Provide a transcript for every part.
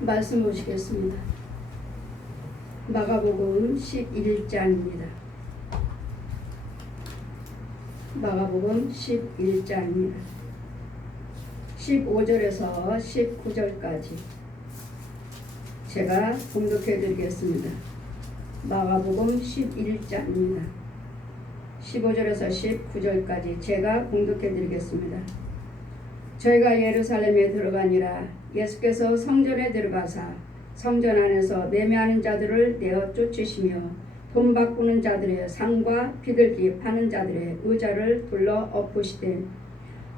말씀 보시겠습니다. 마가복음 11장입니다. 마가복음 11장입니다. 15절에서 19절까지 제가 봉독해 드리겠습니다. 마가복음 11장입니다. 15절에서 19절까지 제가 봉독해 드리겠습니다. 저희가 예루살렘에 들어가니라. 예수께서 성전에 들어가사 성전 안에서 매매하는 자들을 내어 쫓으시며 돈 바꾸는 자들의 상과 비둘기 파는 자들의 의자를 둘러 엎으시되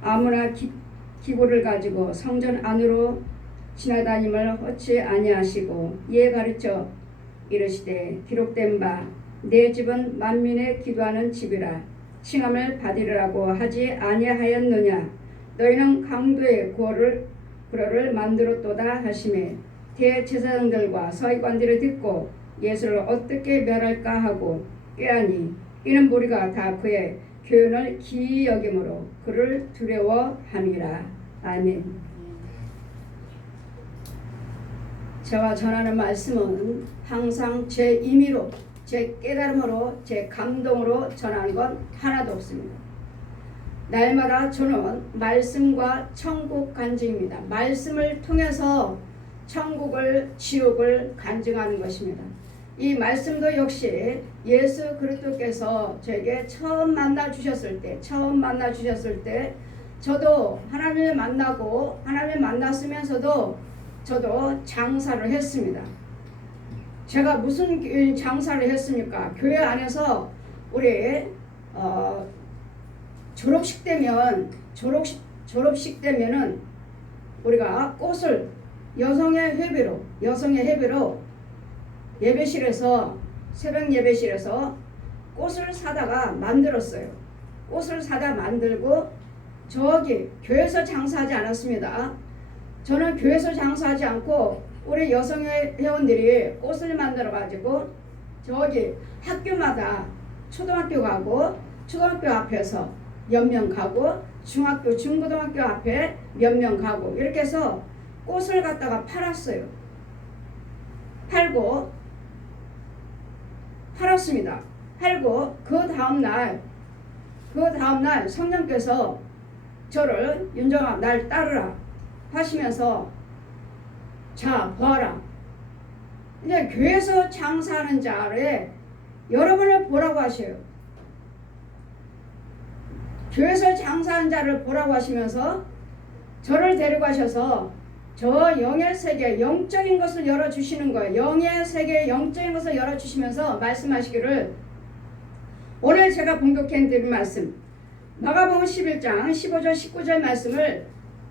아무나 기구를 가지고 성전 안으로 지나다님을 허치 아니하시고 이에 가르쳐 이르시되 기록된 바 내 집은 만민의 기도하는 집이라 칭함을 받으리라고 하지 아니하였느냐. 너희는 강도의 구러를 만들었도다 하시매 대제사장들과 서기관들이 듣고 예수를 어떻게 멸할까 하고 꾀하니 이는 무리가 다 그의 교훈을 기이 여김으로 그를 두려워함이라. 아멘. 제가 전하는 말씀은 항상 제 임의로, 제 깨달음으로, 제 감동으로 전하는 건 하나도 없습니다. 날마다 저는 말씀과 천국 간증입니다. 말씀을 통해서 천국을, 지옥을 간증하는 것입니다. 이 말씀도 역시 예수 그리스도께서 저에게 처음 만나 주셨을 때 저도 하나님을 만나고 하나님을 만났으면서도 저도 장사를 했습니다. 제가 무슨 장사를 했습니까? 교회 안에서 우리 졸업식 되면은 우리가 꽃을 여성의 회비로 예배실에서 새벽 예배실에서 꽃을 사다가 만들었어요. 꽃을 사다 만들고 저기 교회에서 장사하지 않았습니다. 저는 교회에서 장사하지 않고 우리 여성의 회원들이 꽃을 만들어 가지고 저기 학교마다 초등학교 가고 초등학교 앞에서 몇 명 가고 중학교 중고등학교 앞에 몇 명 가고 이렇게 해서 꽃을 갖다가 팔았어요. 팔았습니다. 팔고 그 다음날 성령께서 저를 윤정아 날 따르라 하시면서 자 보아라. 이제 교회에서 장사하는 자를 여러분을 보라고 하셔요. 교회에서 장사하는 자를 보라고 하시면서 저를 데려가셔서 저 영의 세계, 영적인 것을 열어주시는 거예요. 영의 세계, 영적인 것을 열어주시면서 말씀하시기를 오늘 제가 봉독해 드린 말씀 마가복음 11장 15절 19절 말씀을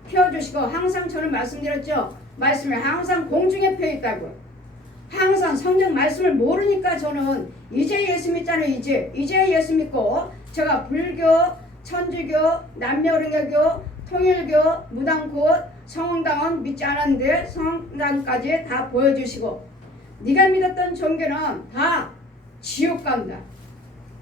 펴주시고 항상 저는 말씀드렸죠. 말씀이 항상 공중에 펴 있다고요. 항상 성경 말씀을 모르니까 저는 이제 예수 믿잖아요. 이제 예수 믿고 제가 불교, 천주교, 남녀령외교, 통일교, 무당교, 성당은 믿지 않았는데 성당까지 다 보여주시고 네가 믿었던 종교는 다 지옥 간다.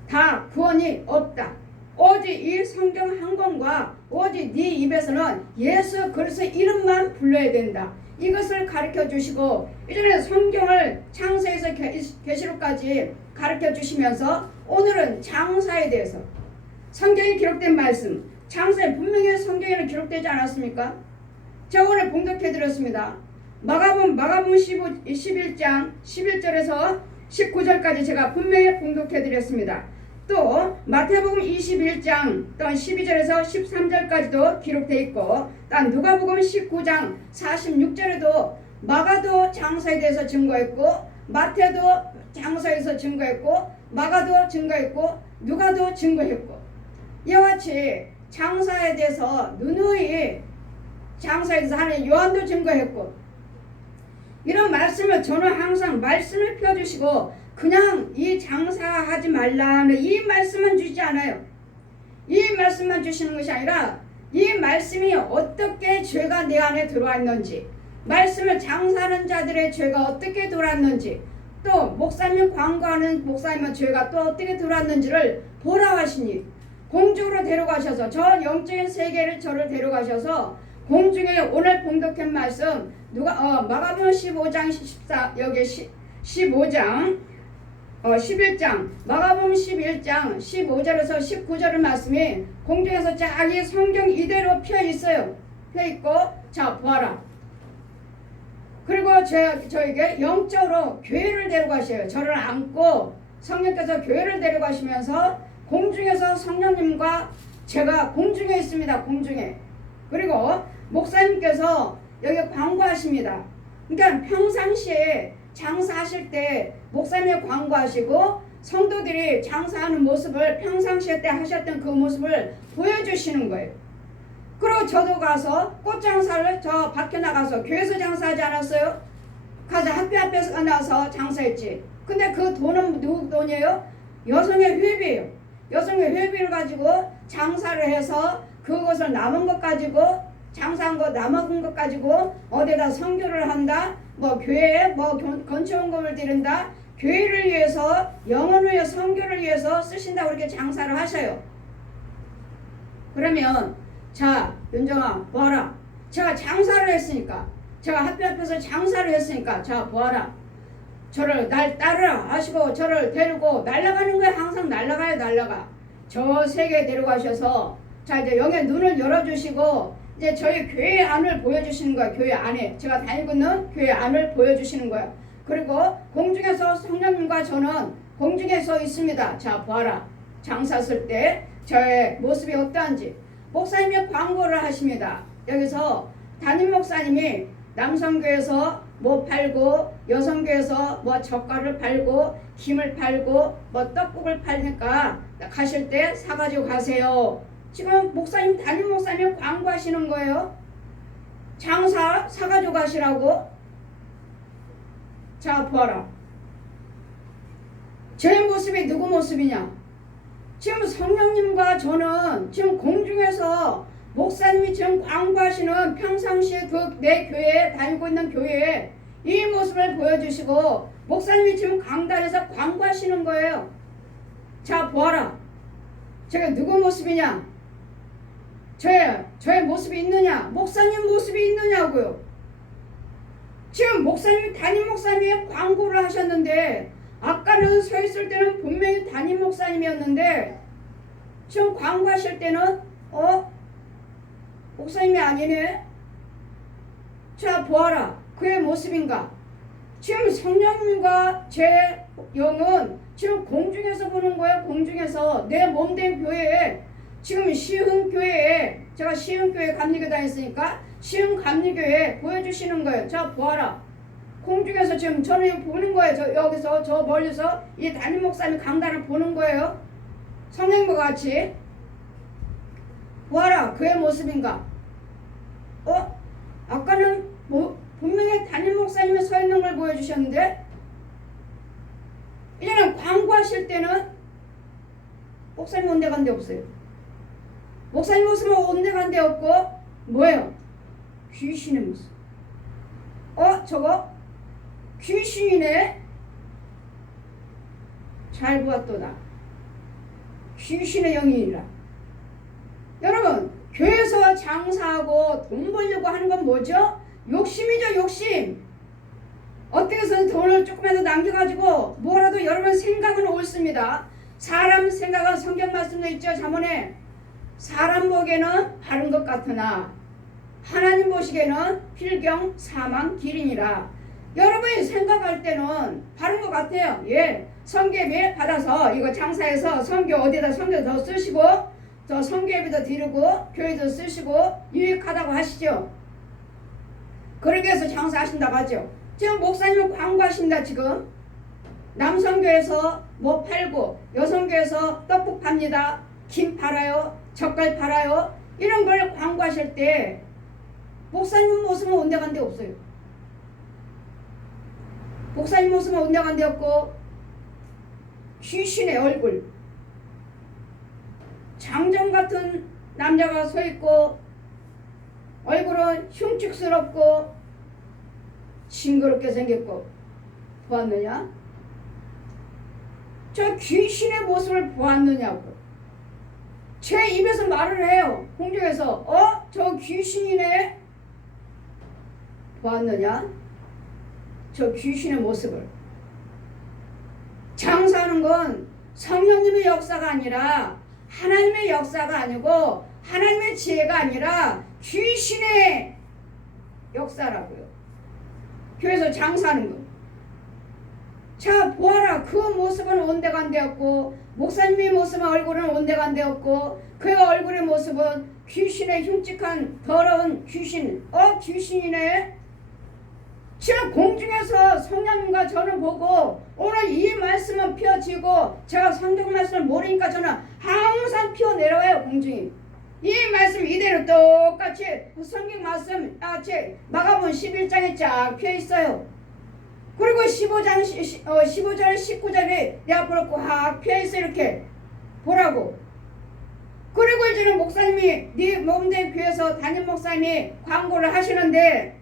다 구원이 없다. 오직 이 성경 한 권과 오직 네 입에서는 예수 그리스도 이름만 불러야 된다. 이것을 가르쳐 주시고 이전에 성경을 창세에서 계시록까지 가르쳐 주시면서 오늘은 장사에 대해서 성경에 기록된 말씀 장사에 분명히 성경에는 기록되지 않았습니까? 제가 오늘 봉독해 드렸습니다. 마가복음 11장 11절에서 19절까지 제가 분명히 봉독해 드렸습니다. 또 마태복음 21장 또 12절에서 13절까지도 기록되어 있고 또 누가복음 19장 46절에도 마가도 장사에 대해서 증거했고 마태도 장사에서 증거했고 마가도 증거했고 누가도 증거했고 이와 같이 장사에 대해서 누누이 장사에 대해서 하는 요한도 증거했고 이런 말씀을 저는 항상 말씀을 펴주시고 그냥 이 장사하지 말라는 이 말씀만 주지 않아요. 이 말씀만 주시는 것이 아니라 이 말씀이 어떻게 죄가 내 안에 들어왔는지 말씀을 장사하는 자들의 죄가 어떻게 들어왔는지 또 목사님 광고하는 목사님의 죄가 또 어떻게 들어왔는지를 보라 하시니 공중으로 데려가셔서 저 영적인 세계를 저를 데려가셔서 공중에 오늘 봉독한 말씀 마가복음 15장 14 여기 15장 11장 마가복음 11장 15절에서 19절 말씀이 공중에서 자기 성경 이대로 펴 있어요. 펴 있고 자 보아라. 그리고 저에게 영적으로 교회를 데려가셔요. 저를 안고 성령께서 교회를 데려가시면서 공중에서 성령님과 제가 공중에 있습니다. 공중에. 그리고 목사님께서 여기 광고하십니다. 그러니까 평상시에 장사하실 때 목사님이 광고하시고 성도들이 장사하는 모습을 평상시에 때 하셨던 그 모습을 보여주시는 거예요. 그리고 저도 가서 꽃장사를 저 밖에 나가서 교회에서 장사하지 않았어요? 가서 학교 앞에서 나와서 장사했지. 근데 그 돈은 누구 돈이에요? 여성의 회비예요. 여성의 회비를 가지고 장사를 해서 그것을 남은 것 가지고 장사한 거 남은 것 가지고 어디다 선교를 한다. 뭐 교회에 뭐 건축원금을 드린다. 교회를 위해서 영혼을 위해 선교를 위해서 쓰신다고 이렇게 장사를 하셔요. 그러면 자 윤정아 보아라. 제가 장사를 했으니까 제가 학교 앞에서 장사를 했으니까 자 보아라. 저를 날 따르라 하시고 저를 데리고 날아가는 거예요. 항상 날아가요. 날아가. 저 세계에 데려가셔서 자 이제 영의 눈을 열어주시고 이제 저희 교회 안을 보여주시는 거야. 교회 안에 제가 다니고 있는 교회 안을 보여주시는 거야. 그리고 공중에서 성령님과 저는 공중에 서 있습니다. 자 보아라. 장사 쓸 때 저의 모습이 어떠한지 목사님이 광고를 하십니다. 여기서 담임 목사님이 남성교에서 뭐 팔고 여성교에서 뭐 젓갈을 팔고 김을 팔고 뭐 떡국을 팔니까 가실 때 사가지고 가세요. 지금 목사님 담임 목사님이 광고하시는 거예요. 장사 사가지고 가시라고. 자 보아라. 제 모습이 누구 모습이냐. 지금 성령님과 저는 지금 공중에서 목사님이 지금 광고하시는 평상시에 그 내 교회에 다니고 있는 교회에 이 모습을 보여주시고 목사님이 지금 강단에서 광고하시는 거예요. 자 보아라. 제가 누구 모습이냐. 저의 모습이 있느냐. 목사님 모습이 있느냐고요. 지금 목사님 담임 목사님이 광고를 하셨는데 아까는 서 있을 때는 분명히 담임 목사님이었는데 지금 광고하실 때는 목사님이 아니네. 자 보아라. 그의 모습인가. 지금 성령님과 제 영은 지금 공중에서 보는 거예요. 공중에서 내 몸된 교회에 지금 시흥교회에 제가 시흥교회 감리교 다녔으니까 시흥감리교회 보여주시는 거예요. 자 보아라. 공중에서 지금 저는 보는 거예요. 여기서 저 멀리서 이 담임 목사님 강단을 보는 거예요. 성령님과 같이. 보아라. 그의 모습인가. 아까는 분명히 담임 목사님이 서 있는 걸 보여주셨는데 이제는 광고하실 때는 목사님 온데간데 없어요. 목사님 모습은 온데간데 없고 뭐예요? 귀신의 모습. 저거 귀신이네. 잘 보았도다. 귀신의 영이라. 여러분 교회에서 장사하고 돈 벌려고 하는 건 뭐죠? 욕심이죠. 욕심. 어떻게 해서 돈을 조금이라도 남겨가지고 뭐라도 여러분 생각은 옳습니다. 사람 생각은 성경 말씀도 있죠. 잠언에 사람 보기에는 바른 것 같으나 하나님 보시기에는 필경 사망 길이니라. 여러분이 생각할 때는 바른 것 같아요. 예, 성경에 받아서 이거 장사해서 성경 어디다 성경 더 쓰시고 저 성경에도 드리고 교회도 쓰시고 유익하다고 하시죠. 그러기 위해서 장사하신다고 하죠. 지금 목사님은 광고하신다. 지금 남성교에서 뭐 팔고 여성교에서 떡국 팝니다. 김 팔아요. 젓갈 팔아요. 이런 걸 광고하실 때 목사님 모습은 온데간데 없어요. 목사님 모습은 온데간데 없고 귀신의 얼굴. 장정 같은 남자가 서 있고 얼굴은 흉측스럽고 징그럽게 생겼고 보았느냐? 저 귀신의 모습을 보았느냐고. 제 입에서 말을 해요. 공중에서 저 귀신이네. 보았느냐? 저 귀신의 모습을. 장사하는 건 성령님의 역사가 아니라 하나님의 역사가 아니고 하나님의 지혜가 아니라 귀신의 역사라고요. 교회에서 장사하는 거. 자, 보아라. 그 모습은 온데간데없고 목사님의 모습은 얼굴은 온데간데없고 그 얼굴의 모습은 귀신의 흉측한 더러운 귀신. 귀신이네. 지금 공중에서 성령님과 저는 보고 오늘 이 말씀은 피어지고 제가 성경 말씀을 모르니까 저는 항상 피어 내려와요. 공중이. 이 말씀 이대로 똑같이 성경 말씀 마가복음 11장에 쫙 피어 있어요. 그리고 15절 19절에 내 앞으로 꽉 피어 있어. 이렇게 보라고. 그리고 이제는 목사님이 네 몸된 교회에서 담임 목사님이 광고를 하시는데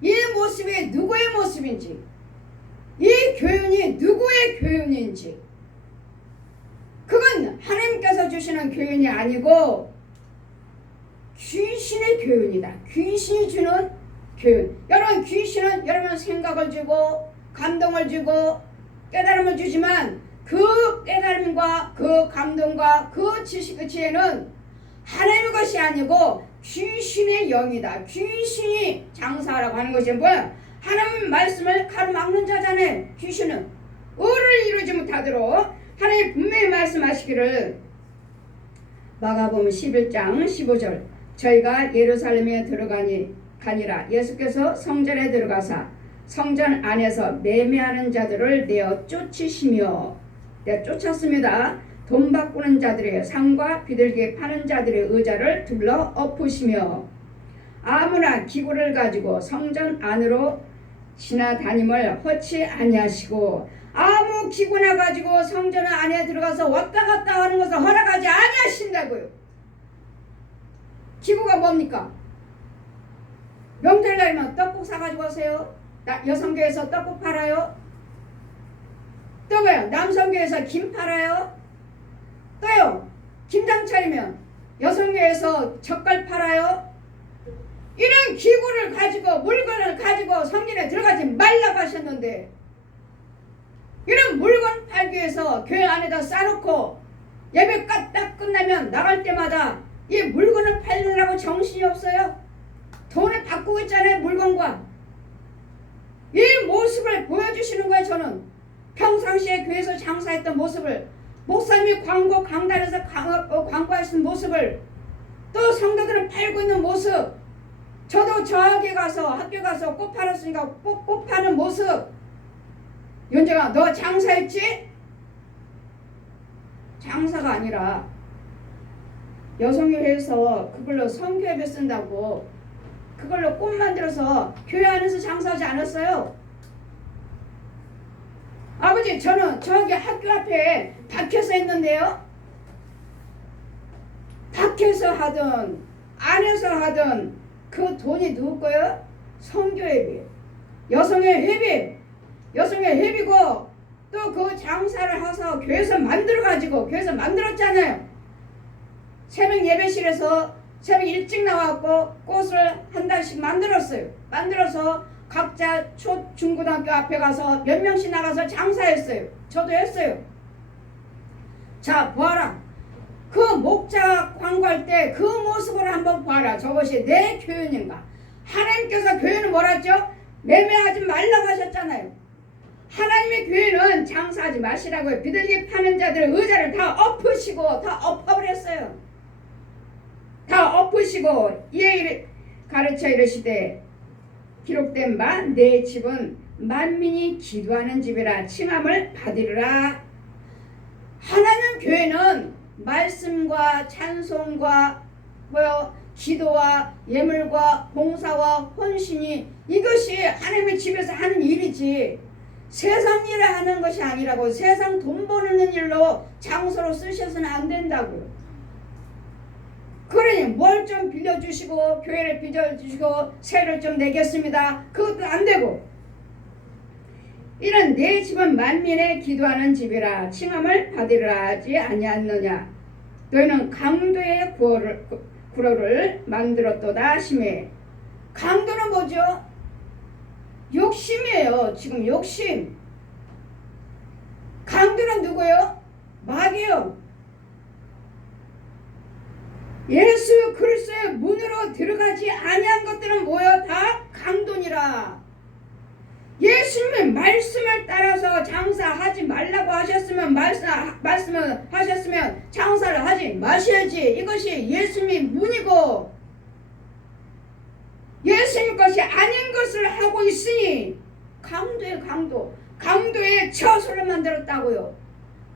이 모습이 누구의 모습인지, 이 교훈이 누구의 교훈인지, 그건 하나님께서 주시는 교훈이 아니고 귀신의 교훈이다. 귀신이 주는 교훈. 여러분, 귀신은 여러분 생각을 주고 감동을 주고 깨달음을 주지만 그 깨달음과 그 감동과 그 지식, 그 지혜는 하나님의 것이 아니고 귀신의 영이다. 귀신이 장사하라고 하는 것이 뭐야? 하나님 말씀을 가로막는 자잖아요. 귀신은 의를 이루지 못하도록 하나님 분명히 말씀하시기를 마가복음 11장 15절 저희가 예루살렘에 가니라 예수께서 성전에 들어가사 성전 안에서 매매하는 자들을 내어 쫓으시며 쫓았습니다. 돈 바꾸는 자들의 상과 비둘기 파는 자들의 의자를 둘러 엎으시며 아무나 기구를 가지고 성전 안으로 지나다님을 허치 아니하시고 아무 기구나 가지고 성전 안에 들어가서 왔다 갔다 하는 것을 허락하지 아니하신다고요. 기구가 뭡니까? 명절날이면 떡국 사가지고 오세요. 여성교회에서 떡국 팔아요. 또 뭐요? 남성교회에서 김 팔아요. 또요, 김장 차리면 여성교회에서 젓갈 팔아요. 이런 기구를 가지고 물건을 가지고 성전에 들어가지 말라고 하셨는데 이런 물건 팔기 위해서 교회 안에다 싸놓고 예배 딱 끝나면 나갈 때마다 이 물건을 팔느라고 정신이 없어요. 돈을 바꾸고 있잖아요. 물건과 이 모습을 보여주시는 거예요. 저는 평상시에 교회에서 장사했던 모습을 목사님이 광고 강단에서 광고하시는 모습을 또 성도들은 팔고 있는 모습 저도 저학에 가서 학교 가서 꽃 팔았으니까 꽃 파는 모습 연정아 너 장사했지? 장사가 아니라 여성교회에서 그걸로 성교회비 쓴다고 그걸로 꽃 만들어서 교회 안에서 장사하지 않았어요. 아버지 저는 저기 학교 앞에 밖에서 했는데요. 밖에서 하든 안에서 하든 그 돈이 누구 거예요? 성교회비, 여성의 회비, 여성의 회비고 또 그 장사를 해서 교회에서 만들어가지고 교회에서 만들었잖아요. 새벽 예배실에서 새벽 일찍 나왔고 꽃을 한 달씩 만들었어요. 만들어서 각자 초, 중고등학교 앞에 가서 몇 명씩 나가서 장사했어요. 저도 했어요. 자, 보아라. 그 목자 광고할 때 그 모습을 한번 보아라. 저것이 내 교훈인가? 하나님께서 교회는 뭐라 했죠? 매매하지 말라고 하셨잖아요. 하나님의 교회는 장사하지 마시라고요. 비둘기 파는 자들의 의자를 다 엎으시고 다 엎어버렸어요. 다 엎으시고 이에 가르쳐 이르시되 기록된 바 내 집은 만민이 기도하는 집이라 칭함을 받으리라. 하나님 교회는 말씀과 찬송과 기도와 예물과 봉사와 헌신이 이것이 하나님의 집에서 하는 일이지 세상 일을 하는 것이 아니라고. 세상 돈 버는 일로 장소로 쓰셔서는 안 된다고요. 그러니 뭘 좀 빌려주시고 교회를 빌려주시고 세를 좀 내겠습니다. 그것도 안 되고 이런 내 집은 만민의 기도하는 집이라 칭함을 받으리라 하지 아니하느냐. 너희는 강도의 구로를 만들었도다 하시매 강도는 뭐죠? 욕심이에요. 지금 욕심. 강도는 누구예요? 마귀요. 예수 그리스도의 문으로 들어가지 아니한 것들은 뭐예요? 다 강도니라. 예수님의 말씀을 따라서 장사하지 말라고 하셨으면 말씀을 하셨으면 장사를 하지 마셔야지. 이것이 예수님의 문이고 예수님 것이 아닌 것을 하고 있으니 강도의 강도. 강도의 처소를 만들었다고요.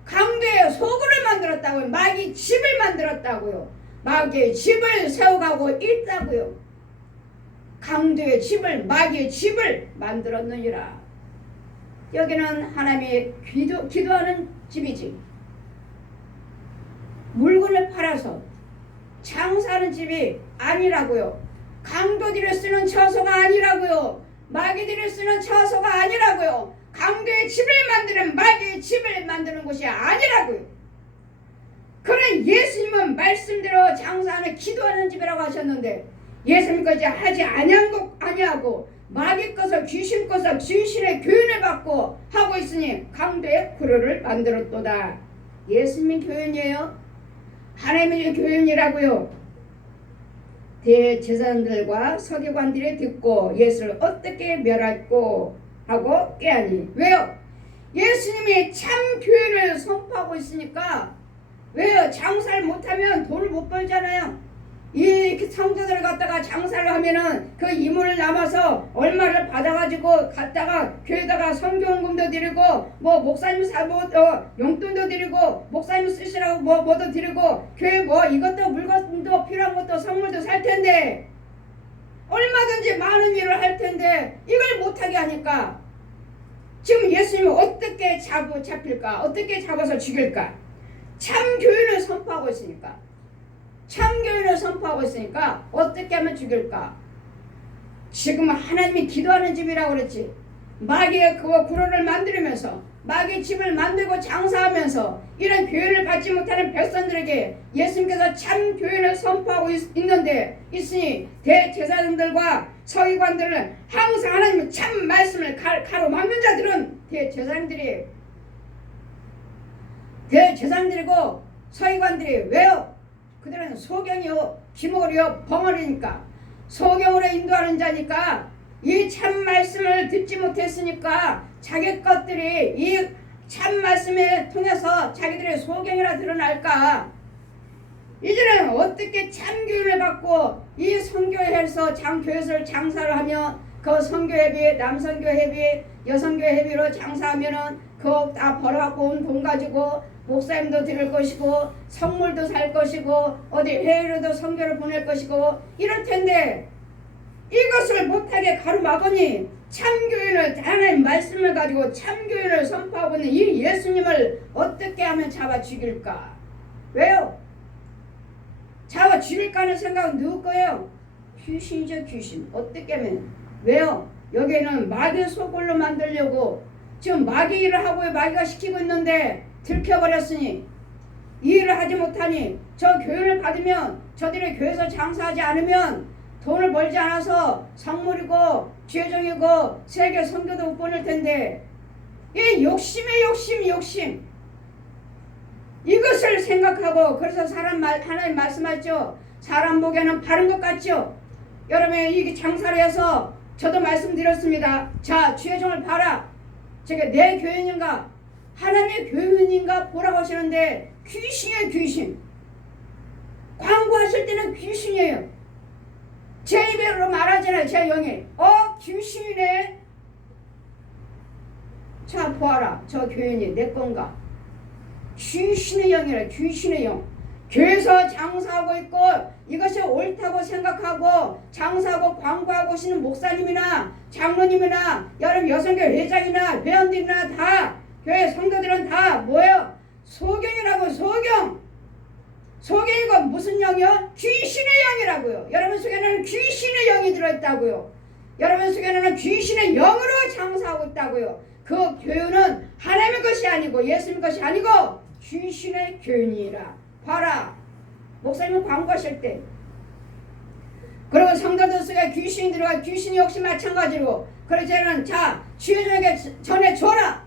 강도의 소굴을 만들었다고요. 마귀 집을 만들었다고요. 마귀의 집을 세워가고 있다고요. 강도의 집을 마귀의 집을 만들었느니라. 여기는 하나님의 기도하는 집이지. 물건을 팔아서 장사하는 집이 아니라고요. 강도들이 쓰는 처소가 아니라고요. 마귀들이 쓰는 처소가 아니라고요. 강도의 집을 만드는 마귀의 집을 만드는 곳이 아니라고요. 그는 예수님은 말씀대로 장사하는 기도하는 집이라고 하셨는데 예수님까지 하지 아니하고 마귀 것을 귀신 것을 귀신의 교훈을 받고 하고 있으니 강도의 구로를 만들었도다. 예수님의 교훈이에요. 하나님의 교훈이라고요. 대제사장들과 서기관들이 듣고 예수를 어떻게 멸하고 하고 깨하니. 왜요? 예수님이 참 교회를 선포하고 있으니까. 왜요? 장사를 못하면 돈을 못 벌잖아요. 이 성도들을 갖다가 장사를 하면은 그 이문을 남아서 얼마를 받아가지고 갔다가 교회다가 성경금도 드리고 뭐 목사님 용돈도 드리고 목사님 쓰시라고 뭐도 드리고 교회 뭐 이것도 물건도 필요한 것도 선물도 살 텐데 얼마든지 많은 일을 할 텐데 이걸 못하게 하니까 지금 예수님은 어떻게 잡힐까? 어떻게 잡아서 죽일까? 참 교회를 선포하고 있으니까. 참교회를 선포하고 있으니까 어떻게 하면 죽일까? 지금 하나님이 기도하는 집이라고 그랬지. 마귀의 그거 구로를 만들면서 마귀 집을 만들고 장사하면서 이런 교회를 받지 못하는 백성들에게 예수님께서 참 교회를 선포하고 있으니 대제사장들과 서기관들은 항상 하나님의 참 말씀을 가로막는 자들은 대제사장들이고 서기관들이 왜요? 그들은 소경이요 기몰이요 벙어리니까 소경으로 인도하는 자니까 이 참 말씀을 듣지 못했으니까 자기 것들이 이 참 말씀에 통해서 자기들의 소경이라 드러날까. 이제는 어떻게 참 교훈을 받고 이 선교회에서 교회에서 장사를 하며 그 선교회비 남선교회비 여선교회비로 장사하면은 그거 다 벌어갖고 온 돈 가지고 목사님도 드릴 것이고 선물도 살 것이고 어디 해외로도 선교를 보낼 것이고 이럴 텐데 이것을 못하게 가로막으니 참교회를 하나님 말씀을 가지고 참교회를 선포하고 있는 이 예수님을 어떻게 하면 잡아 죽일까? 왜요? 잡아 죽일까 하는 생각은 누구 거예요? 귀신이죠. 귀신. 어떻게 하면. 왜요? 여기는 마귀 소굴로 만들려고 지금 마귀 일을 하고 마귀가 시키고 있는데 들켜버렸으니 이 일을 하지 못하니 저 교훈을 받으면 저들이 교회에서 장사하지 않으면 돈을 벌지 않아서 성물이고 죄정이고 세계 선교도 못 보낼 텐데 이 욕심의 욕심 이것을 생각하고 그래서 하나님 말씀하죠. 사람 보기에는 바른 것 같죠. 여러분 이 장사를 해서 저도 말씀드렸습니다. 자 죄정을 봐라. 제가 내 교인인가 하나님의 교인인가 보라고 하시는데 귀신이에요. 귀신. 광고하실 때는 귀신이에요. 제 입으로 말하잖아요. 제 영이 귀신이네. 자 보아라. 저 교인이 내 건가. 귀신의 영이라. 귀신의 영. 교회에서 장사하고 있고 이것이 옳다고 생각하고 장사하고 광고하고 오시는 목사님이나 장로님이나 여러분 여성교 회장이나 회원들이나 다 교회 성도들은 다 뭐예요? 소경이라고. 소경이고 무슨 영이요? 귀신의 영이라고요. 여러분 속에는 귀신의 영이 들어있다고요. 여러분 속에는 귀신의 영으로 장사하고 있다고요. 그 교훈은 하나님의 것이 아니고 예수님의 것이 아니고 귀신의 교훈이라. 봐라. 목사님은 광고하실 때 그리고 성도들 속에 귀신이 들어가 귀신이 역시 마찬가지로 그러자는 자 지혜종에게 전해줘라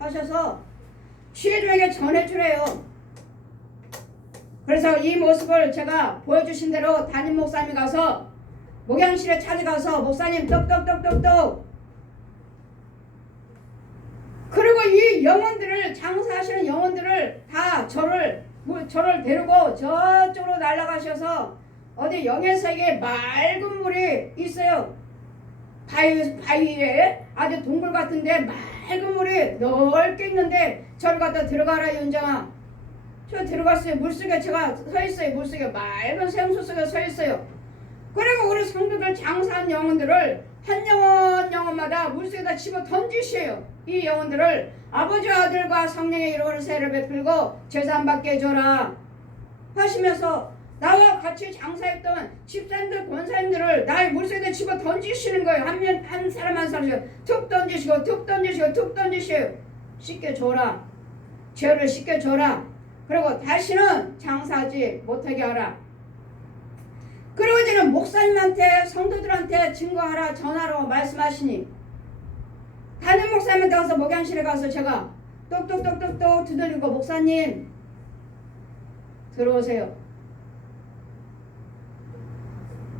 하셔서 지혜종에게 전해주래요. 그래서 이 모습을 제가 보여주신 대로 담임 목사님이 가서 목양실에 찾아가서 목사님 똑똑똑똑똑 그리고 이 영혼들을 장사하시는 영혼들을 다 저를 데리고 저쪽으로 날아가셔서 어디 영해세계에 맑은 물이 있어요. 바위에 아주 동굴 같은데 맑은 물이 넓게 있는데 저를 갖다 들어가라 윤정아. 저 들어갔어요. 물속에 제가 서 있어요. 물속에 맑은 생수 속에 서 있어요. 그리고 우리 성도들 장사한 영혼들을 한 영혼마다 물속에다 집어 던지셔요. 이 영혼들을 아버지와 아들과 성령의 이름으로 세례 베풀고 제사 받게 해줘라 하시면서 나와 같이 장사했던 집사님들 권사님들을 나의 물속에다 집어 던지시는 거예요. 한 사람 한 사람씩 툭 던지시고 툭 던지시고 툭 던지셔요. 씻겨줘라. 죄를 씻겨줘라. 그리고 다시는 장사하지 못하게 하라. 그리고 이제는 목사님한테 성도들한테 증거하라 전하라고 말씀하시니 담임 목사님한테 가서 목양실에 가서 제가 똑똑똑똑똑 두드리고 목사님 들어오세요.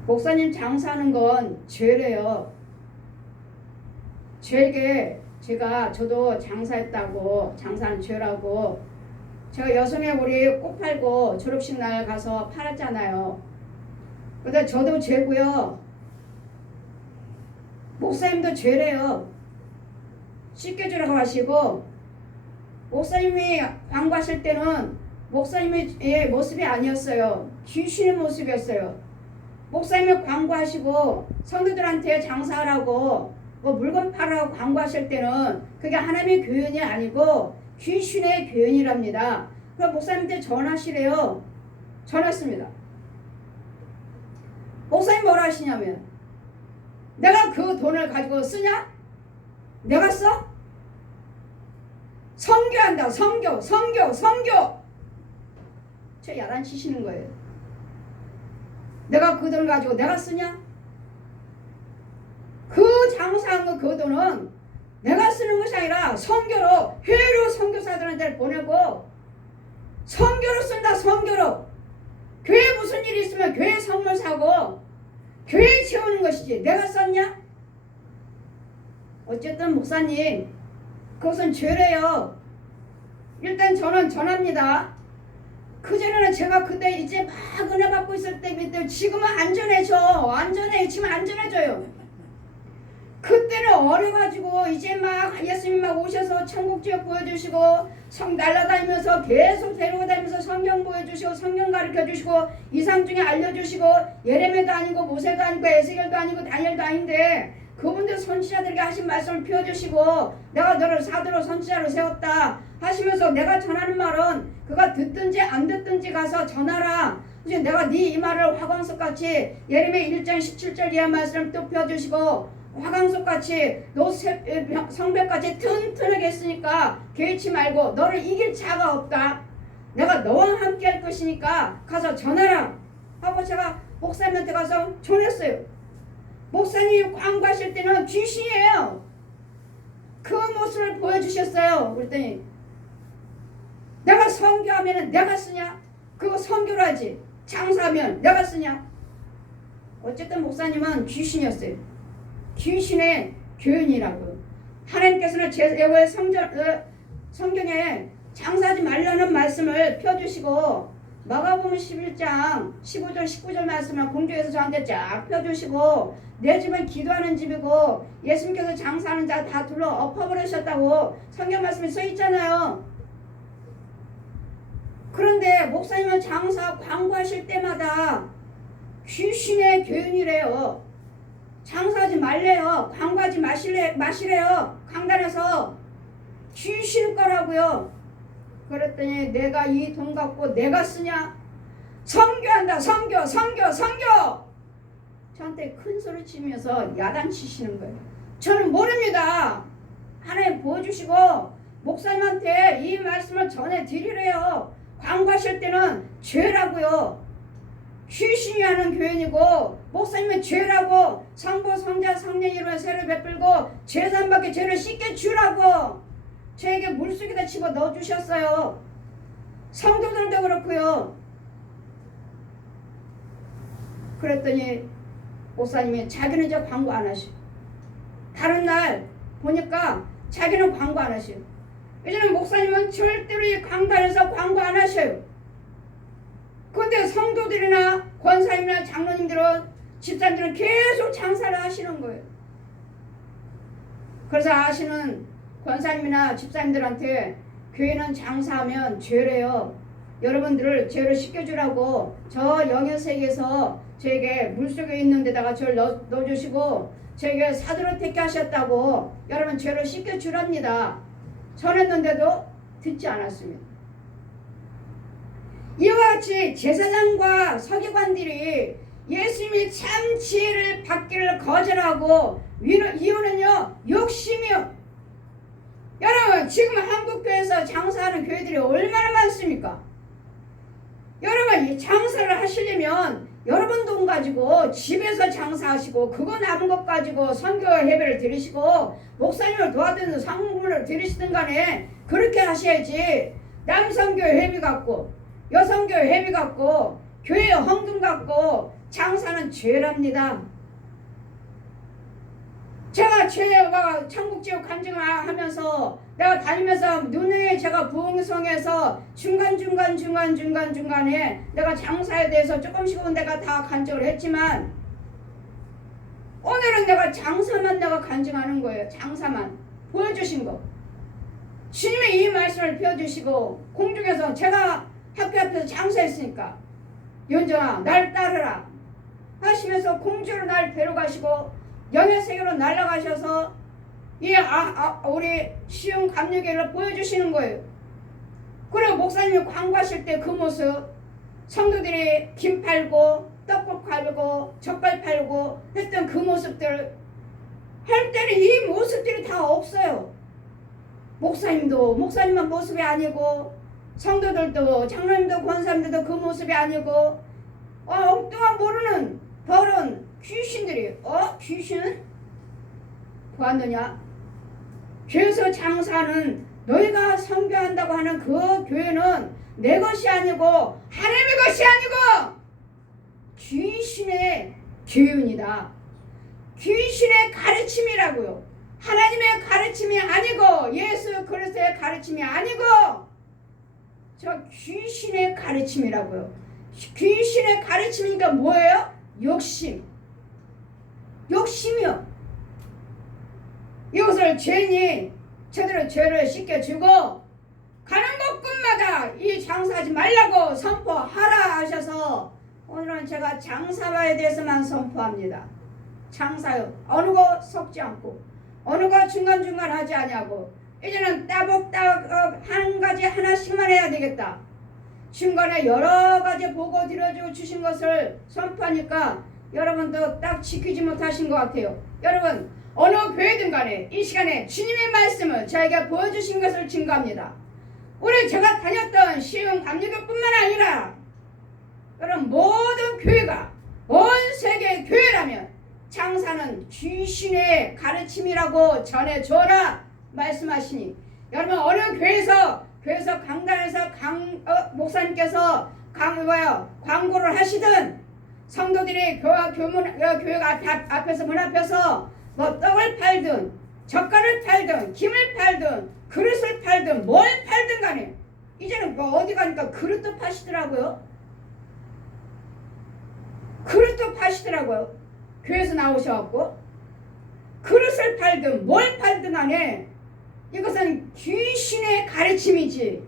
목사님 장사하는 건 죄래요. 죄게 저도 장사했다고 장사는 죄라고 제가 여성의 우리 꽃 팔고 졸업식 날 가서 팔았잖아요. 근데 저도 죄고요. 목사님도 죄래요. 씻겨주라고 하시고 목사님이 광고하실 때는 목사님의 모습이 아니었어요. 귀신의 모습이었어요. 목사님이 광고하시고 성도들한테 장사하라고 뭐 물건 팔으라고 광고하실 때는 그게 하나님의 교훈이 아니고 귀신의 교훈이랍니다. 그럼 목사님한테 전하시래요. 전했습니다. 목사님 뭐라 하시냐면 내가 그 돈을 가지고 쓰냐? 내가 써? 선교한다. 선교. 저 야단치시는 거예요. 내가 그 돈을 가지고 내가 쓰냐? 그 장사한 거 그 돈은 내가 쓰는 것이 아니라 선교로 회로 선교사들한테 보내고 선교로 쓴다. 선교로 교회 무슨 일이 있으면 교회 선물 사고 교회 채우는 것이지 내가 썼냐? 어쨌든 목사님 그것은 죄래요. 일단 저는 전합니다. 그전에는 제가 그때 이제 막 은혜 받고 있을 때인데 지금은 안전해져. 지금 안전해져요. 그때는 어려가지고 이제 막 예수님 막 오셔서 천국지역 보여주시고 성 날아다니면서 계속 데리고 다니면서 성경 보여주시고 성경 가르쳐주시고 이상 중에 알려주시고 예레미야도 아니고 모세도 아니고 에스겔도 아니고 다니엘도 아닌데 그분들 선지자들에게 하신 말씀을 피워주시고 내가 너를 사도로 선지자로 세웠다 하시면서 내가 전하는 말은 그가 듣든지 안 듣든지 가서 전하라. 이제 내가 네 이 말을 화광석같이 예레미야 1장 17절 이하 말씀을 또 펴주시고 화광석같이 너 성벽같이 튼튼하게 했으니까 개의치 말고 너를 이길 자가 없다. 내가 너와 함께 할 것이니까 가서 전하라 하고 제가 목사님한테 가서 전했어요. 목사님 광고하실 때는 귀신이에요. 그 모습을 보여주셨어요. 그랬더니 내가 선교하면 내가 쓰냐? 그거 선교로 하지. 장사하면 내가 쓰냐? 어쨌든 목사님은 귀신이었어요. 귀신의 교훈이라고. 하나님께서는 여호와의 성경에 장사하지 말라는 말씀을 펴주시고 마가복음 11장 15절 19절 말씀을 공중에서 저한테 쫙 펴주시고 내 집은 기도하는 집이고 예수님께서 장사하는 자 다 둘러 엎어버리셨다고 성경 말씀에 써 있잖아요. 그런데 목사님은 장사 광고하실 때마다 귀신의 교훈이래요. 장사하지 말래요. 광고하지 마시래요. 강단에서 귀신 거라고요. 그랬더니 내가 이 돈 갖고 내가 쓰냐? 선교한다. 선교. 저한테 큰 소리 치면서 야단치시는 거예요. 저는 모릅니다. 하나님 보여주시고 목사님한테 이 말씀을 전해드리래요. 광고하실 때는 죄라고요. 귀신이 하는 교인이고 목사님은 죄라고 성부 성자 성령 이름으로 세를 베풀고 제사함밖에 죄를 씻게 주라고 저에게 물속에다 집어 넣어주셨어요. 성도들도 그렇고요. 그랬더니 목사님이 자기는 이제 광고 안 하셔. 다른 날 보니까 자기는 광고 안 하셔. 이제는 목사님은 절대로 이 강단에서 광고 안 하셔요. 그런데 성도들이나 권사님이나 장로님들은 집사님들은 계속 장사를 하시는 거예요. 그래서 아시는 권사님이나 집사님들한테 교회는 장사하면 죄래요. 여러분들을 죄를 씻겨주라고 저 영역세계에서 저에게 물속에 있는 데다가 저를 넣어주시고 저에게 사도를 택게 하셨다고 여러분 죄를 씻겨주랍니다. 전했는데도 듣지 않았습니다. 이와 같이 제사장과 서기관들이 예수님이 참 지혜를 받기를 거절하고 이유는요 욕심이요. 여러분 지금 한국교회에서 장사하는 교회들이 얼마나 많습니까? 여러분 이 장사를 하시려면 여러분 돈 가지고 집에서 장사하시고 그거 남은 것 가지고 선교 예배를 드리시고 목사님을 도와드는 상금을 드리시든 간에 그렇게 하셔야지. 남선교 회비 갖고 여성교 회비 갖고 교회 헌금 갖고 장사는 죄랍니다. 제가 죄가 천국지옥 간증하면서 내가 다니면서 눈에 제가 부흥성에서 중간중간에 내가 장사에 대해서 조금씩은 내가 다 간증을 했지만 오늘은 내가 장사만 내가 간증하는 거예요. 장사만 보여주신 거. 주님의 이 말씀을 펴주시고 공중에서 제가 학교 앞에서 장사했으니까 연정아 날 따르라 하시면서 공주로 날 데려가시고 영예세계로 날아가셔서 우리 시흥 감리교회를 보여주시는 거예요. 그리고 목사님이 광고하실 때 그 모습 성도들이 김 팔고 떡국 팔고 젓갈 팔고 했던 그 모습들 할 때는 이 모습들이 다 없어요. 목사님도 목사님만 모습이 아니고 성도들도 장로님도 권사님들도 그 모습이 아니고 엉뚱한 모르는 더러운 귀신들이 귀신? 보았느냐? 교회에서 장사하는 너희가 선교한다고 하는 그 교회는 내 것이 아니고 하나님의 것이 아니고 귀신의 교훈이다. 귀신의 가르침이라고요. 하나님의 가르침이 아니고 예수 그리스도의 가르침이 아니고 저 귀신의 가르침이라고요. 귀신의 가르침이니까 뭐예요? 욕심이요. 이것을 죄인이 제대로 죄를 씻겨주고 가는 곳곳마다 이 장사하지 말라고 선포하라 하셔서 오늘은 제가 장사에 대해서만 선포합니다. 장사요. 어느 거 섞지 않고 어느 거 중간중간 하지 아니하고 이제는 따복따복 한 가지 하나씩만 해야 되겠다. 중간에 여러 가지 보고 들어주신 것을 선포하니까 여러분도 딱 지키지 못하신 것 같아요. 여러분 어느 교회든 간에 이 시간에 주님의 말씀을 저에게 보여주신 것을 증거합니다. 우리 제가 다녔던 시흥 감리교뿐만 아니라 여러분 모든 교회가 온 세계 교회라면 장사는 귀신의 가르침이라고 전해줘라 말씀하시니 여러분 어느 교회에서 강단에서 목사님께서 광고를 하시든 성도들이 교회가 앞에서 문 앞에서 뭐 떡을 팔든 젓갈을 팔든 김을 팔든 그릇을 팔든 뭘 팔든 간에 이제는 뭐 어디 가니까 그릇도 파시더라고요. 그릇도 파시더라고요. 교회에서 나오셔갖고 그릇을 팔든 뭘 팔든 간에 이것은 귀신의 가르침이지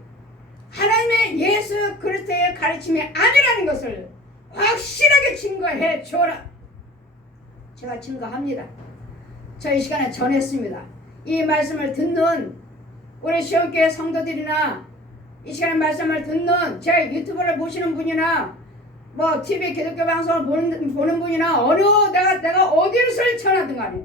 하나님의 예수 그리스도의 가르침이 아니라는 것을 확실하게 증거해 줘라. 제가 증거합니다. 저희 시간에 전했습니다. 이 말씀을 듣는 우리 시험교회 성도들이나 이 시간에 말씀을 듣는 제 유튜브를 보시는 분이나 뭐 TV 기독교 방송을 보는 분이나 어느 내가 어디를 전하든 간에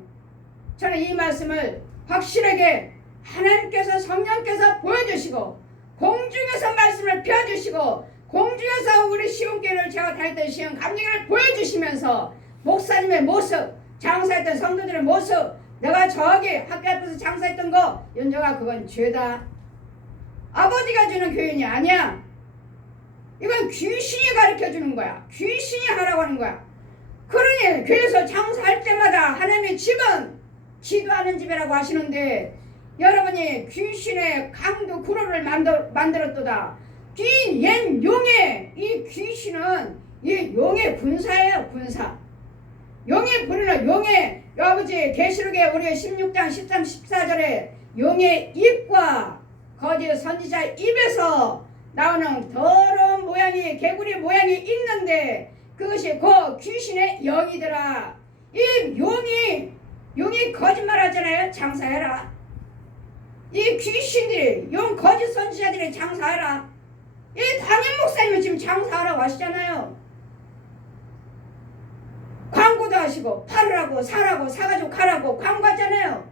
저는 이 말씀을 확실하게 하나님께서 성령께서 보여주시고 공중에서 말씀을 펴주시고 공중에서 우리 시온교회를 제가 다녔던 시온 감리교를 보여주시면서 목사님의 모습, 장사했던 성도들의 모습, 내가 저기 학교 앞에서 장사했던 거 연정아 그건 죄다. 아버지가 주는 교훈이 아니야. 이건 귀신이 가르쳐주는 거야. 귀신이 하라고 하는 거야. 그러니 교회에서 장사할 때마다 하나님의 집은 기도하는 집이라고 하시는데 여러분이 귀신의 강도 구로를 만들었도다. 옛 용의 이 귀신은 이 용의 군사예요. 군사. 용의 부르는 용의 아버지 계시록에 우리 16장 13, 14절에 용의 입과 거짓 선지자 입에서 나오는 더러운 모양이 개구리 모양이 있는데 그것이 그 귀신의 영이더라. 이 용이 거짓말하잖아요. 장사해라. 이 귀신들이 용 거짓 선지자들이 장사하라. 이 담임 목사님은 지금 장사하라고 하시잖아요. 광고도 하시고 팔으라고 사라고 사가지고 가라고 광고하잖아요.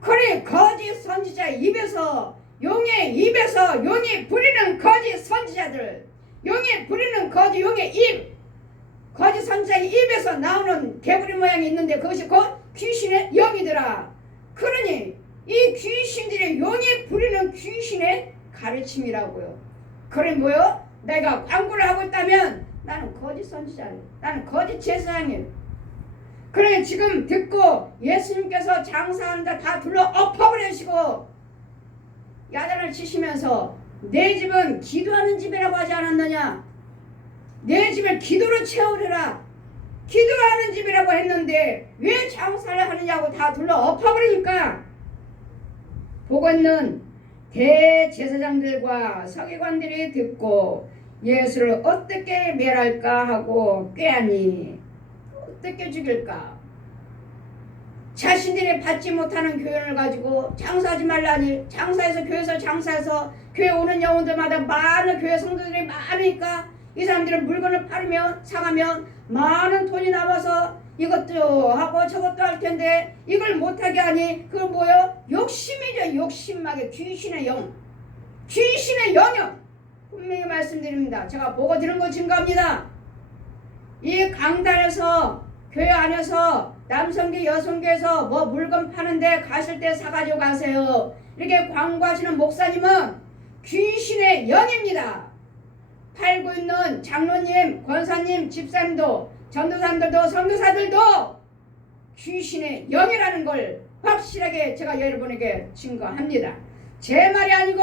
그래 거짓 선지자 입에서 용의 입에서 용이 부리는 거짓 선지자들 용이 부리는 거짓 용의 입 거짓 선지자의 입에서 나오는 개구리 모양이 있는데 그것이 그 귀신의 영이더라. 그러니 이 귀신들이 용이 부리는 귀신의 가르침이라고요. 그래 뭐요? 내가 광고를 하고 있다면 나는 거짓 선지자예요. 나는 거짓 제사장이에요. 그래 지금 듣고 예수님께서 장사하는데 다 둘러 엎어버리시고 야단을 치시면서 내 집은 기도하는 집이라고 하지 않았느냐. 내 집을 기도로 채우리라. 기도하는 집이라고 했는데 왜 장사를 하느냐고 다 둘러 엎어버리니까 보고 있는 대제사장들과 서기관들이 듣고 예수를 어떻게 멸할까 하고 꾀하니 어떻게 죽일까. 자신들이 받지 못하는 교훈을 가지고 장사하지 말라니 장사해서 교회에서 장사해서 교회 오는 영혼들마다 많은 교회 성도들이 많으니까 이 사람들은 물건을 팔으면 사가면 많은 돈이 남아서 이것도 하고 저것도 할 텐데 이걸 못하게 하니 그건 뭐요? 욕심이죠. 욕심하게 귀신의 영. 귀신의 영역. 분명히 말씀드립니다. 제가 보고 들은 거 증거합니다. 이 강단에서 교회 안에서 남성교 여성교에서 뭐 물건 파는데 가실 때 사가지고 가세요. 이렇게 광고하시는 목사님은 귀신의 영입니다. 팔고 있는 장로님, 권사님, 집사님도 전도사님들도 선교사들도 귀신의 영이라는 걸 확실하게 제가 여러분에게 증거합니다. 제 말이 아니고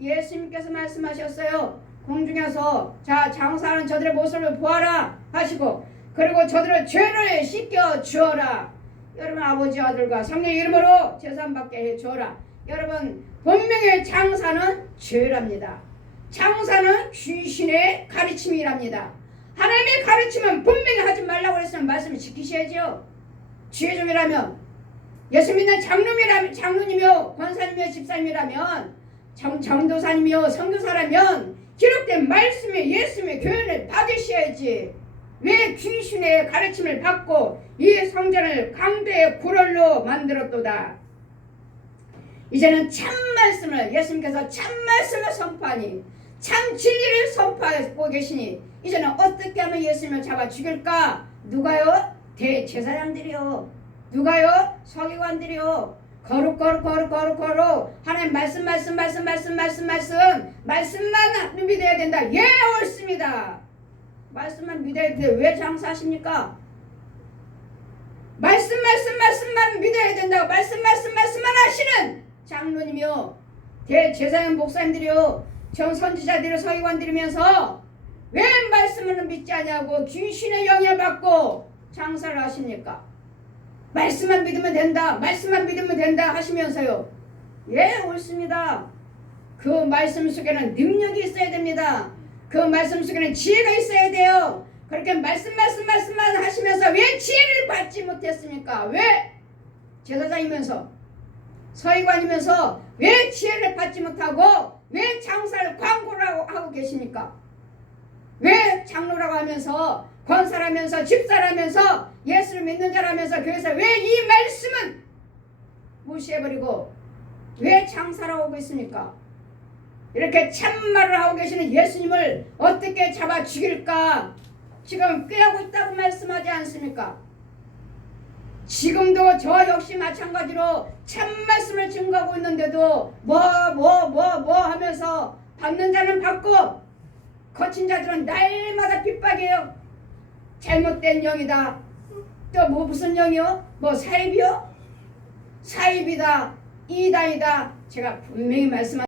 예수님께서 말씀하셨어요. 공중에서 자 장사하는 저들의 모습을 보아라 하시고 그리고 저들을 죄를 씻겨 주어라. 여러분 아버지 아들과 성령 이름으로 제사함받게 해 주어라. 여러분 분명히 장사는 죄랍니다. 장사는 귀신의 가르침이랍니다. 하나님의 가르침은 분명히 하지 말라고 했으면 말씀을 지키셔야죠. 지혜종이라면 예수 믿는 장로님이요 권사님이요 집사님이라면 정도사님이요 선교사라면 기록된 말씀의 예수님의 교훈을 받으셔야지. 왜 귀신의 가르침을 받고 이 성전을 강도의 굴월로 만들었도다. 이제는 참 말씀을 예수님께서 참 말씀을 선포하니 참 진리를 선포하고 계시니 이제는 어떻게 하면 예수님을 잡아 죽일까? 누가요? 대제사장들이요. 누가요? 서기관들이요. 거룩 하나님 말씀만 믿어야 된다. 예 옳습니다. 말씀만 믿어야 되는데 왜 장사하십니까? 말씀만 믿어야 된다고 말씀만 하시는 장로님이요 대제사장 목사님들이요 정선지자들이 서기관들이면서 왜 말씀을 믿지 않냐고 귀신의 영향을 받고 장사를 하십니까? 말씀만 믿으면 된다 하시면서요. 예 옳습니다. 그 말씀 속에는 능력이 있어야 됩니다. 그 말씀 속에는 지혜가 있어야 돼요. 그렇게 말씀만 하시면서 왜 지혜를 받지 못했습니까? 왜 제사장이면서 서기관이면서 왜 지혜를 받지 못하고 왜 장사를 광고를 하고 계십니까? 왜 장로라고 하면서 권사라면서 집사라면서 예수를 믿는 자라면서 교회에서 왜 이 말씀은 무시해버리고 왜 장사를 하고 있습니까? 이렇게 참말을 하고 계시는 예수님을 어떻게 잡아 죽일까 지금 꾀하고 있다고 말씀하지 않습니까? 지금도 저 역시 마찬가지로 참말씀을 증거하고 있는데도 뭐 하면서 받는 자는 받고 거친 자들은 날마다 핍박이에요. 잘못된 영이다. 또 뭐 무슨 영이요? 뭐 사입이요? 사입이다. 이단이다. 제가 분명히 말씀하셨습니다.